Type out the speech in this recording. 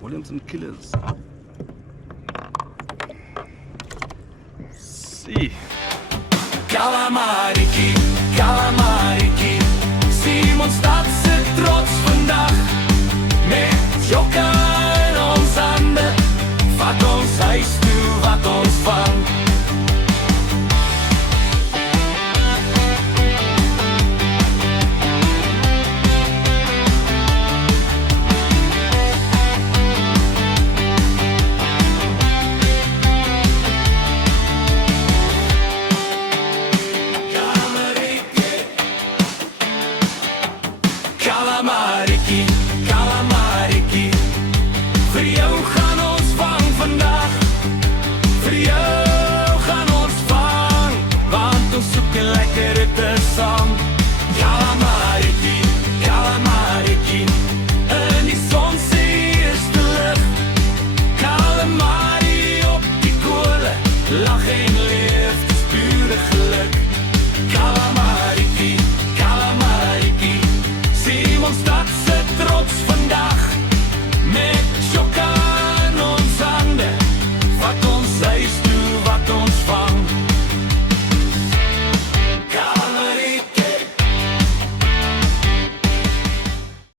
Williamson Killers. Zie. Kalamariki, Kalamariki, Simon staat ze trots vandaag. Met Jokka in ons handen, vat ons huis toe wat ons vangt. Kalamariki, Kalamariki, vir jou gaan ons vang vandag. Vir jou gaan ons vang, want ons soek 'n lekker ete saam. Kalamariki, Kalamariki, in die son se eerste lig. Kalamari op die kolle, lag en leef, dis pure geluk. Kalamariki, Kalamariki, Simon staat ze trots vandaag. Met Jokka